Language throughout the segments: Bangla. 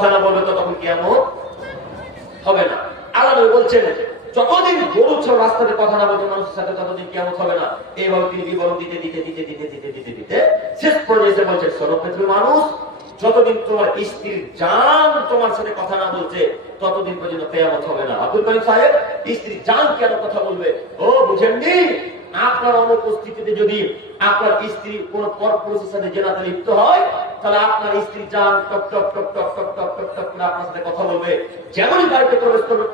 কথা না বলবে ততক্ষণ কিয়ামত হবে না। আল্লাহ নবী বলছেন যতদিন গরু ছাড়া রাস্তাতে কথা না বলবে মানুষের সাথে ততদিন কিয়ামত হবে না। এইভাবে তিনি বিবরণ দিতে শেষ পর্যায়ে বলছেন সর্বক্ষেত্রে মানুষ যতদিন তোমার স্ত্রীর জান তোমার সাথে কথা না বলছে ততদিন পর্যন্ত কিয়ামত হবে না। আব্দুল কারিম সাহেব স্ত্রীর জান কেন কথা বলবে? ও বুঝেননি, আপনার অনুপস্থিতিতে যদি আপনার স্ত্রী কোন পরপুরুষের সাথে জেনাতে লিপ্ত হয় তাহলে আপনার স্ত্রী জান টক টক টক টক টক টক টক টক করে আপনার সাথে কথা বলবে। যেমনই বাড়িতে প্রবেশ করবে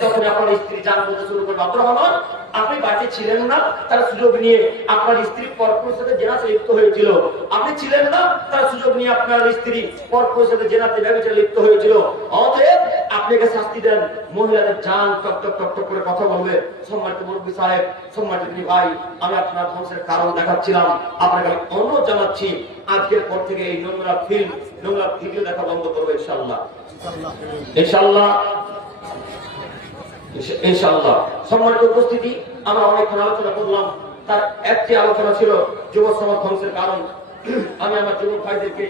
তখন আপনার স্ত্রী জান বলতে শুরু করবে আব্দুর রহমান আপনি বাড়িতে ছিলেন না, তার সুযোগ নিয়ে আপনার স্ত্রী পরপুরুষের সাথে জেনাতে লিপ্ত হয়েছিল। আপনি ছিলেন না, তার সুযোগ নিয়ে আপনার স্ত্রী পরপুরুষের সাথে জেনাতে ব্যভিচারে লিপ্ত হয়েছিল। অতএব আপনাকে শাস্তি দেন, মহিলাদের জান টক টক টক টক করে কথা বলবে। সম্মানিত মুরব্বী সাহেব, সম্মানিত ভাই, আমি আপনার ধ্বংসের কারণ দেখাচ্ছিলাম, আপনাকে আমি অনুরোধ জানাচ্ছি আজকের পর থেকে এই নোংরা ফিল্ম, নোংরা ভিডিও দেখা বন্ধ করবো ইনশাআল্লাহ, ইনশাআল্লাহ, ইনশাআল্লাহ। সম্মানিত উপস্থিতি, আমরা অনেকক্ষণ আলোচনা করলাম, তার একটি আলোচনা ছিল যুব সমাজ ধ্বংসের কারণ। আমি আমার যুবক ভাইদেরকে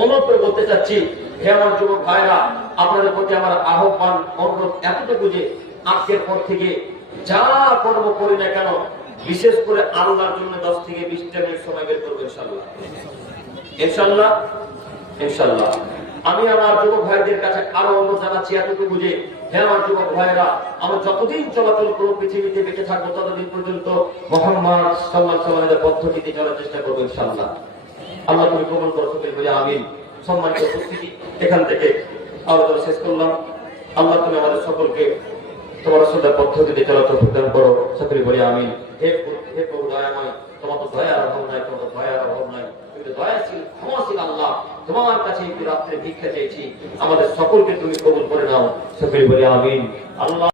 অনুরোধ করে বলতে চাচ্ছি, হে আমার যুবক ভাইরা, আপনাদের প্রতি আমার আহ্বান অনুরোধ এতটুকু যে আজকের পর থেকে যা কর্ম করি না কেন বিশেষ করে আল্লাহর জন্য 10 থেকে 20টা মিনিট সময় বের করবো ইনশাআল্লাহ, ইনশাআল্লাহ, ইনশাআল্লাহ। আমি আমার যুবক ভাইদের কাছে আরো অনুরোধ জানাচ্ছি এতটুকু যে হে আমার যুবক ভাইরা, আমরা যতদিন চলাচল করবো পৃথিবীতে বেঁচে থাকবো ততদিন পর্যন্ত মুহাম্মদ সাল্লাল্লাহু আলাইহি ওয়াসাল্লামের পদ্ধতিতে চলার চেষ্টা করবো ইনশাআল্লাহ। আল্লাহ তুমি কবুল করো, সকলে বলি আমিন। সম্মানিত উপস্থিতি, এখান থেকে আলোচনা শেষ করলাম। আল্লাহ তুমি আমাদের সকলকে তোমার রাসূলের পদ্ধতিতে চলার তৌফিক দান করো, সকলে বলি আমিন। হে প্রভু দয়াময়, তোমার তো দয়ার অভাব নাই, তোমার তো দয়ার অভাব নাই, তুমি তো দয়াশীল ক্ষমাশীল আল্লাহ। তোমার কাছে একটি রাত্রে ভিক্ষা চেয়েছি, আমাদের সকলকে তুমি কবুল করে নাও, সকলে বলি আমিন। আল্লাহ